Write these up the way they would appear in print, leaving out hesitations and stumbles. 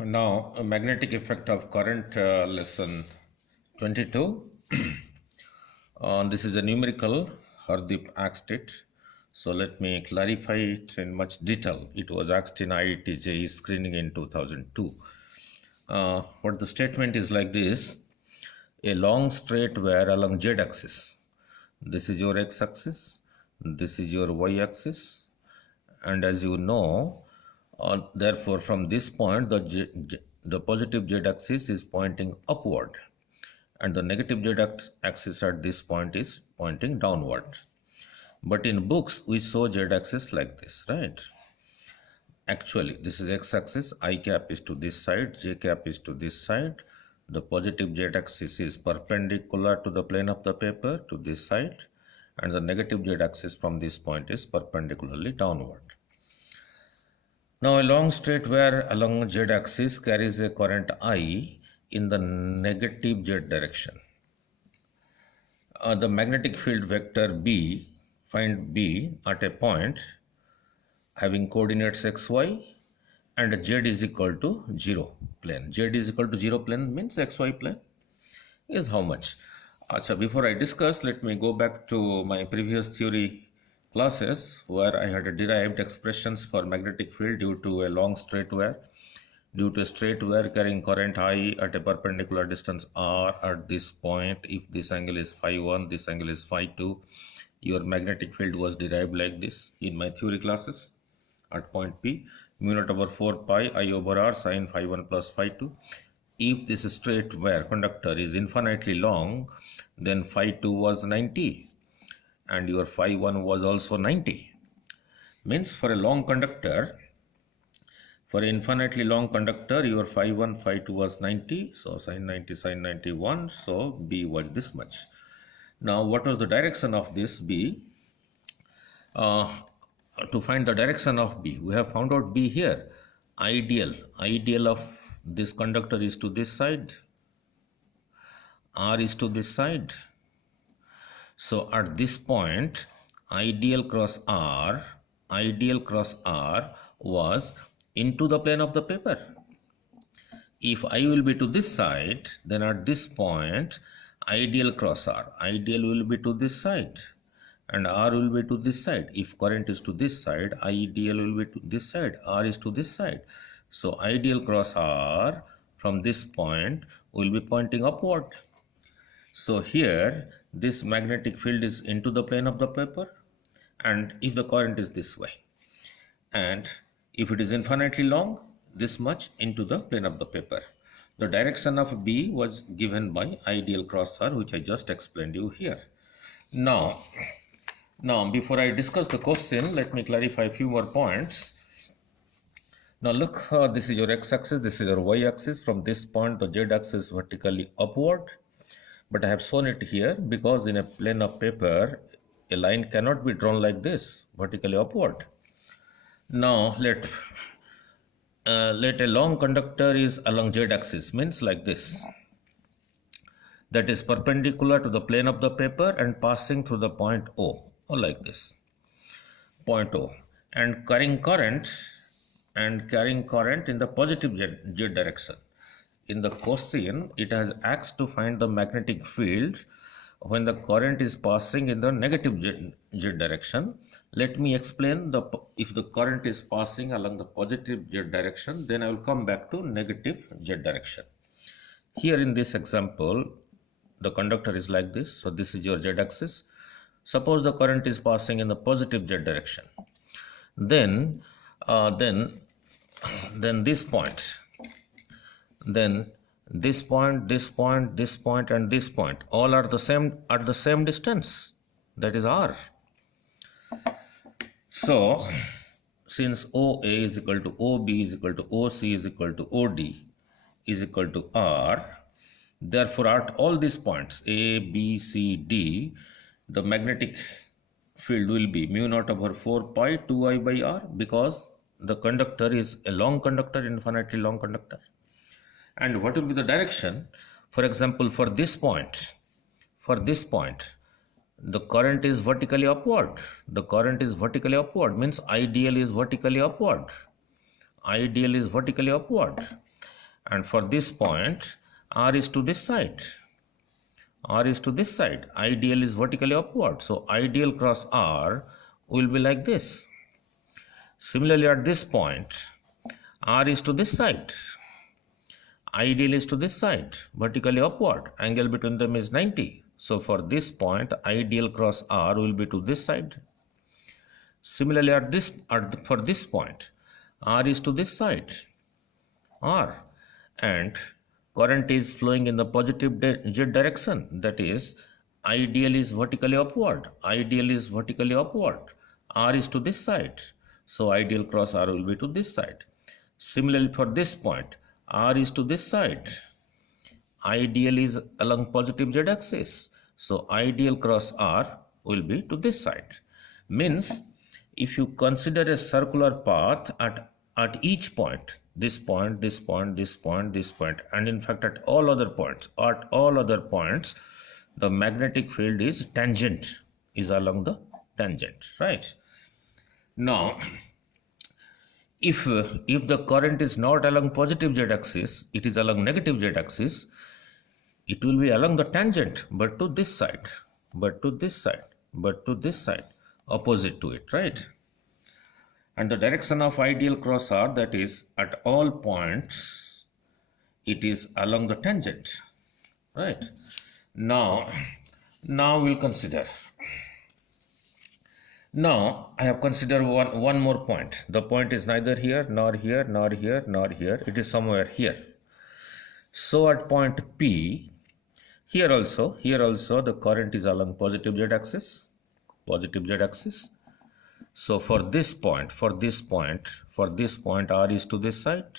Now, a magnetic effect of current, lesson 22. This is a numerical. Hardeep asked it. So let me clarify it in much detail. It was asked in IIT JEE screening in 2002. What the statement is like this: a long straight wire along z axis. This is your x axis, this is your y axis, and as you know, therefore from this point the positive z axis is pointing upward and the negative z axis at this point is pointing downward. But in books we show z axis like this, right? Actually this is x axis, I cap is to this side, j cap is to this side. The positive z axis is perpendicular to the plane of the paper to this side, and the negative z axis from this point is perpendicularly downward. Now a long straight wire along z axis carries a current I in the negative z direction. The magnetic field vector B, find B at a point having coordinates xy and z is equal to 0 plane. Z is equal to 0 plane means xy plane is how much? Achha, before I discuss, let me go back to my previous theory classes where I had derived expressions for magnetic field due to a long straight wire. Due to a straight wire carrying current I at a perpendicular distance r at this point, if this angle is phi 1, this angle is phi 2, your magnetic field was derived like this in my theory classes. At point P, mu naught over 4 pi I over r sine phi 1 plus phi 2. If this straight wire conductor is infinitely long, then phi 2 was 90 and your phi 1 was also 90. Means for a long conductor, for an infinitely long conductor, your phi 1, phi 2 was 90. So sine 90, sine 91. So B was this much. Now what was the direction of this B? To find the direction of B, we have found out B here. Ideal of this conductor is to this side, R is to this side. So at this point, ideal cross R was into the plane of the paper. If I will be to this side, then at this point, ideal cross R, ideal will be to this side and R will be to this side. If current is to this side, ideal will be to this side, R is to this side. So ideal cross R from this point will be pointing upward. So here this magnetic field is into the plane of the paper, and if the current is this way, and if it is infinitely long, this much into the plane of the paper. The direction of B was given by ideal cross R, which I just explained you here. Now before I discuss the question, let me clarify a few more points. Now look, this is your x-axis, this is your y-axis. From this point, the z-axis vertically upward. But I have shown it here because in a plane of paper, a line cannot be drawn like this, vertically upward. Now let a long conductor is along z-axis, means like this. That is perpendicular to the plane of the paper and passing through the point O, or like this, point O, and carrying current in the positive z direction. In the question, it has asked to find the magnetic field when the current is passing in the negative z direction. Let me explain if the current is passing along the positive z direction, then I will come back to negative z direction. Here in this example, the conductor is like this. So this is your z axis. Suppose the current is passing in the positive z direction. Then this point, then this point, this point, this point, and this point, all are the same at the same distance, that is R. So since OA is equal to OB is equal to OC is equal to OD is equal to R, therefore at all these points A, B, C, D, the magnetic field will be mu naught over 4 pi 2I by R, because the conductor is a long conductor, infinitely long conductor. And what will be the direction? For example, for this point, the current is vertically upward. The current is vertically upward, means ideal is vertically upward. and for this point r is to this side. R is to this side. Ideal is vertically upward. So ideal cross R will be like this. Similarly, at this point, R is to this side. Ideal is to this side, vertically upward. Angle between them is 90. So for this point, ideal cross R will be to this side. Similarly, for this point, R is to this side. R, and current is flowing in the positive z direction. That is, ideal is vertically upward. Ideal is vertically upward. R is to this side. So ideal cross R will be to this side. Similarly, for this point, R is to this side. Ideal is along positive z axis. So ideal cross R will be to this side. Means, if you consider a circular path at each point, this point, this point, this point, this point, and in fact at all other points, the magnetic field is tangent, is along the tangent, right? Now, if the current is not along positive z axis, it is along negative z axis, it will be along the tangent, but to this side, opposite to it, right? And the direction of ideal cross R, that is, at all points, it is along the tangent, right? Now we'll consider. Now, I have considered one more point. The point is neither here, nor here, nor here, nor here. It is somewhere here. So at point P, here also, the current is along positive z axis. So for this point, R is to this side.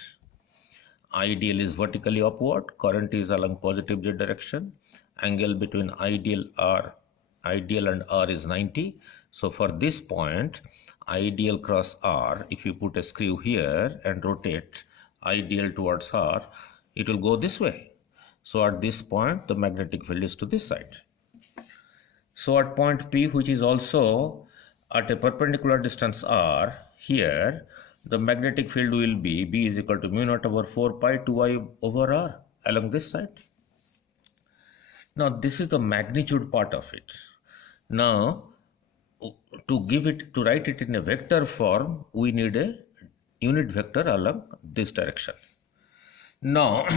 Ideal is vertically upward. Current is along positive z direction. Angle between ideal and R is 90. So for this point, ideal cross R, if you put a screw here and rotate ideal towards R, it will go this way. So at this point, the magnetic field is to this side. So at point P, which is also at a perpendicular distance R, here the magnetic field will be B is equal to mu naught over 4 pi 2I over R along this side. Now this is the magnitude part of it. Now to write it in a vector form, we need a unit vector along this direction. Now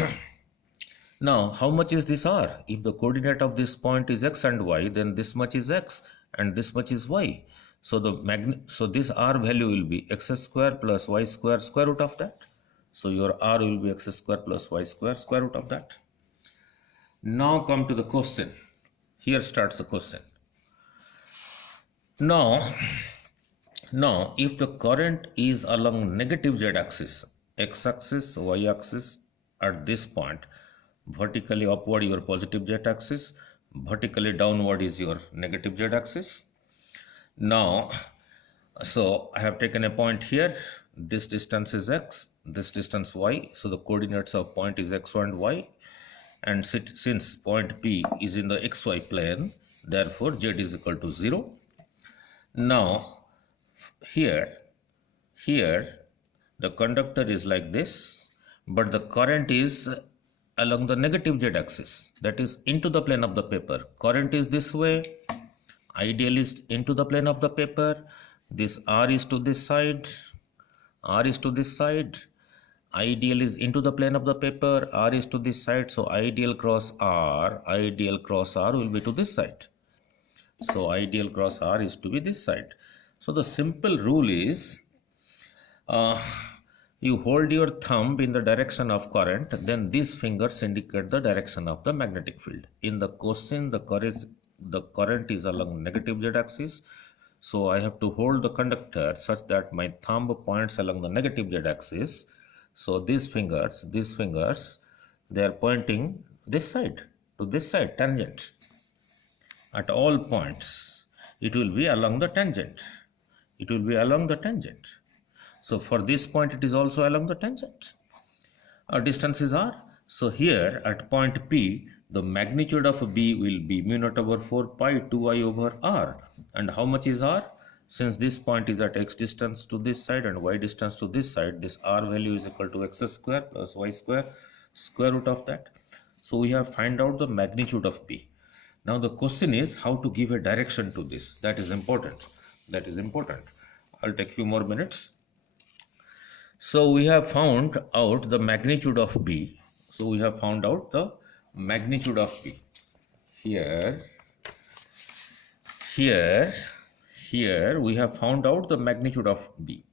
how much is this R? If the coordinate of this point is x and y, then this much is x and this much is y. So this R value will be x square plus y square square root of that. So your R will be x square plus y square square root of that. Now come to the question. Here starts the question. Now if the current is along negative z axis, x axis, y axis, at this point, vertically upward your positive z axis, vertically downward is your negative z axis. Now, so I have taken a point here. This distance is x, this distance y. So the coordinates of point is x and y. And since point P is in the xy plane, therefore z is equal to 0. Now, here the conductor is like this, but the current is along the negative z axis, that is into the plane of the paper. Current is this way, ideal is into the plane of the paper. This R is to this side, ideal is into the plane of the paper, R is to this side. So ideal cross R will be to this side. So ideal cross R is to be this side. So the simple rule is, you hold your thumb in the direction of current, then these fingers indicate the direction of the magnetic field. In the question, the current is along negative z axis. So I have to hold the conductor such that my thumb points along the negative z axis. So these fingers, they are pointing this side, to this side, tangent. At all points, it will be along the tangent. So for this point, it is also along the tangent. Our distance is R. So here at point P, the magnitude of B will be mu naught over 4 pi 2I over R. And how much is R? Since this point is at x distance to this side and y distance to this side, this R value is equal to x square plus y square. square root of that. So we have find out the magnitude of B. Now the question is how to give a direction to this. That is important. That is important. I'll take few more minutes. So we have found out the magnitude of B. So we have found out the magnitude of B. Here we have found out the magnitude of B.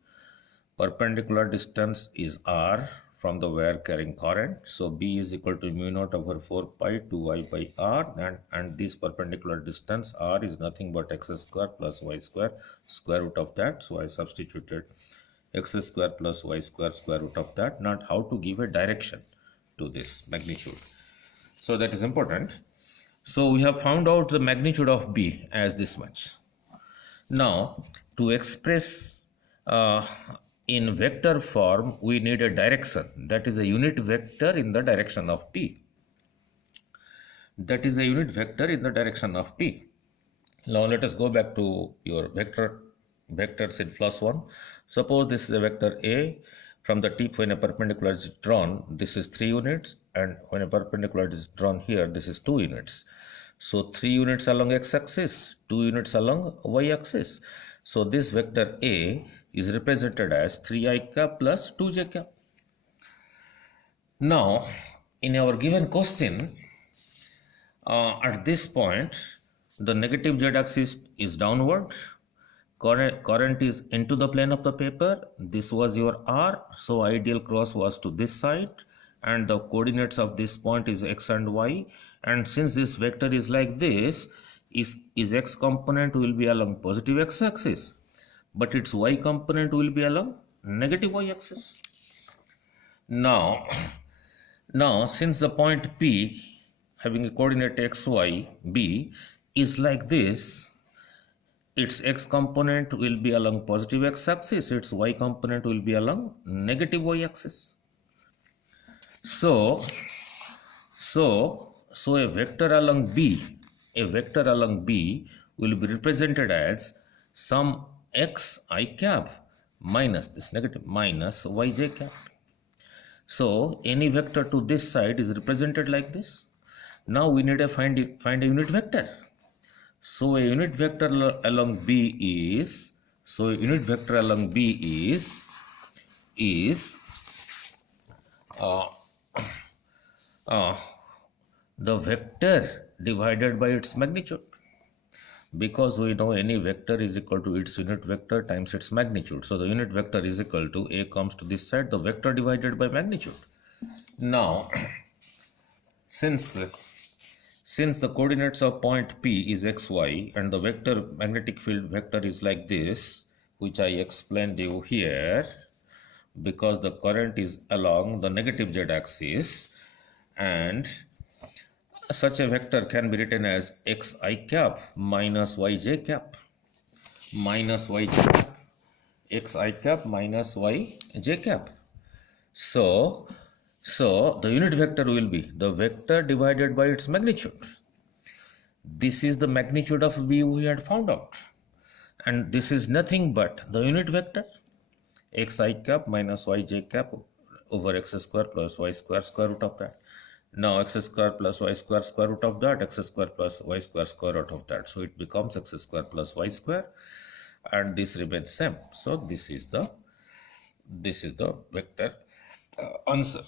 Perpendicular distance is R from the wire carrying current. So B is equal to mu naught over 4 pi 2y by R, and this perpendicular distance R is nothing but x square plus y square, square root of that. So I substituted x square plus y square, square root of that. Not how to give a direction to this magnitude. So that is important. So we have found out the magnitude of B as this much. Now to express in vector form, we need a direction. That is a unit vector in the direction of P. That is a unit vector in the direction of P. Now let us go back to your vectors in plus 1. Suppose this is a vector A. From the tip, when a perpendicular is drawn, this is 3 units, and when a perpendicular is drawn here, this is 2 units. So 3 units along x-axis, 2 units along y-axis. So this vector A is represented as 3i cap plus 2j cap. Now, in our given question, at this point, the negative z-axis is downward. Current is into the plane of the paper. This was your R, so ideal cross was to this side, and the coordinates of this point is x and y. And since this vector is like this, is x component will be along positive x-axis, but its y component will be along negative y-axis. Now since the point P having a coordinate x, y, B is like this, its x component will be along positive x-axis, its y component will be along negative y-axis. So a vector along B will be represented as some x I cap minus this negative minus yj cap. So any vector to this side is represented like this. Now we need to find a unit vector. So a unit vector along B is, the vector divided by its magnitude, because we know any vector is equal to its unit vector times its magnitude. So the unit vector is equal to A comes to this side, the vector divided by magnitude. Now since the coordinates of point P is xy and the vector magnetic field vector is like this, which I explained you here, because the current is along the negative z-axis, and such a vector can be written as xi cap minus yj cap, xi cap minus yj cap. So the unit vector will be the vector divided by its magnitude. This is the magnitude of B we had found out, and this is nothing but the unit vector xi cap minus yj cap over x square plus y square, square root of that. Now x square plus y square, square root of that, x square plus y square, square root of that. So it becomes x square plus y square, and this remains same. So this is the vector answer.